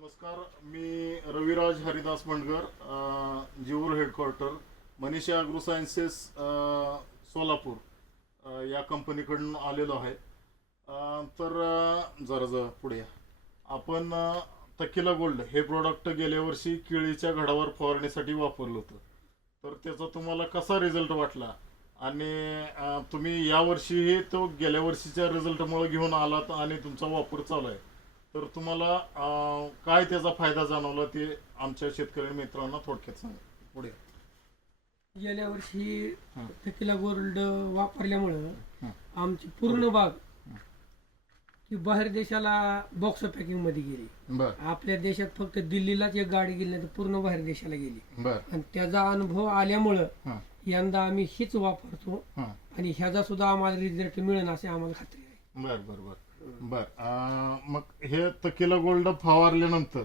नमस्कार मी रविराज हरिदास मंडगर अ, जीवर headquarter Manisha agro sciences Solapur या कंपनीकडून आलेलो आहे. तर जरा जरा पुढे या. आपण तकिला गोल्ड हे प्रोडक्ट गेल्या वर्षी केळीच्या घडावर फवारणीसाठी वापरलं होतं. तर त्याचा तुम्हाला कसा रिझल्ट वाटला? आणि तुम्ही यावर्षीही तो गेल्या वर्षीच्या रिझल्टमुळे घेऊन आलात आणि तुमचा वापर चालू आहे. तर तुम्हाला अं, काय त्याचा फायदा जाणवला ते आमच्या शेतकरी मित्रांना थोडक्यात सांगा. पुढे. गेल्या वर्षी हं. गोल्ड वापरल्यामुळं हं. आमची पूर्ण बाग ही. बाहेर देशाला बॉक्स पॅकिंगमध्ये गेली. बर. आपल्या देशात फक्त दिल्लीलाच एक गाडी गेली नाही तर पूर्ण बाहेर देशाला गेली. बर. आणि त्याचा अनुभव आल्यामुळं हं. यंदा आम्ही हीच वापरतो हं. आणि ह्याचा सुद्धा आम्हाला रिझल्ट मिळेल असे आम्हाला खात्री आहे. बर बर बर. बर अं, मग हे तकिला गोल्ड फवारल्यानंतर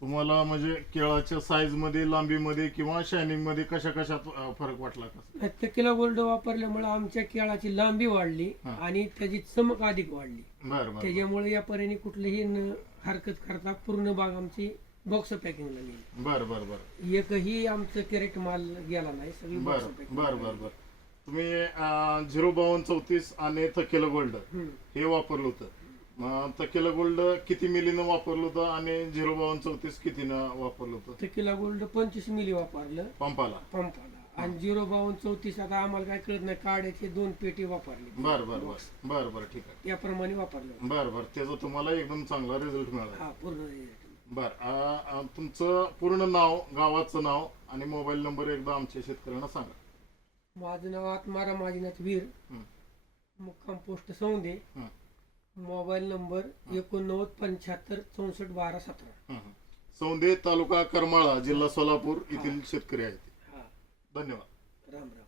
तुम्हाला म्हणजे केळाच्या साईजमध्ये लांबीमध्ये किंवा शायनिंगमध्ये कशा कशात अं, फरक वाटला का टकिला गोल्ड वापरल्यामुळे आमच्या केळाची लांबी वाढली हं. आणि त्याची चमक अधिक वाढली. बर बर त्याच्यामुळे या पर्यायी कुठलीही न हरकत करता पूर्ण बाग आमची बॉक्स पॅकिंगला गेली. बर बर बर. एकही आमचं कॅरेट माल गेला नाही सगळी बर बॉक्स पॅकिंग बर बर बर. तुम्ही झिरो बावन्न चौतीस आणि तकिला गोल्ड हे वापरलं होतं. तकेला गोल्ड किती मिलीनं वापरलं होतं आणि झिरो बावन्न चौतीस कितीनं वापरलं होतं? टकिला गोल्ड पंचवीस मिली वापरलं. पंपाला. पंपाला. आणि झिरो बावन्न चौतीस आता आम्हाला काय कळत नाही काड्याचे दोन पेटी वापरली. बर बर बर. बर बर ठीक आहे. याप्रमाणे वापरलं बर बर. त्याचा तुम्हाला एकदम चांगला रिझल्ट मिळाला. हा पूर्ण result. बर तुमचं पूर्ण नाव गावाचं नाव आणि मोबाईल नंबर एकदा आमच्या शेतकऱ्यांना सांगा. माझं नाव आत्माराम माझीनाथ वीर. मुक्काम पोस्ट सौंदे. मोबाईल नंबर एकोणनव्वद पंच्याहत्तर चौसष्ट बारा सतरा. सौंदे तालुका करमाळा जिल्हा सोलापूर येथील शेतकरी आहेत धन्यवाद. राम राम.